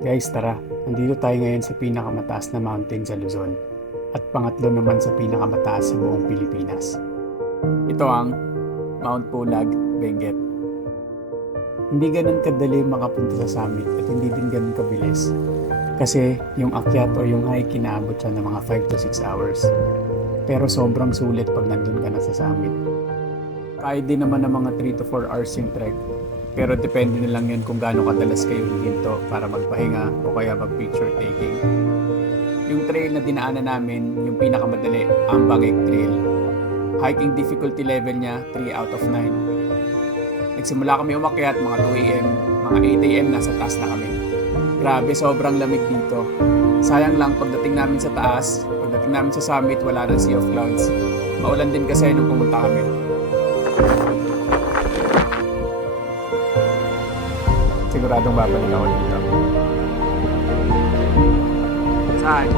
Guys, tara. Nandito tayo ngayon sa pinakamataas na mountain sa Luzon at pangatlo naman sa pinakamataas sa buong Pilipinas. Ito ang Mount Pulag, Benguet. Hindi ganun kadali makapunta sa summit at hindi din ganun kabilis. Kasi yung akyat o yung hike kinaabot siya ng mga 5 to 6 hours. Pero sobrang sulit pag nandun ka na sa summit. Kahit din naman ng mga 3 to 4 hours yung trek. Pero depende na lang yun kung gaano kadalas kayo hihinto para magpahinga o kaya mag-picture taking. Yung trail na dinaanan namin, yung pinakamadali, ang Bangeg Trail. Hiking difficulty level niya, 3 out of 9. Nagsimula kami umakyat mga 2 a.m., mga 8 a.m. nasa taas na kami. Grabe, sobrang lamig dito. Sayang lang pagdating namin sa taas, pagdating namin sa summit, wala nang sea of clouds. Maulan din kasi nung pumunta kami. Siguradong babalik ako dito. Saan?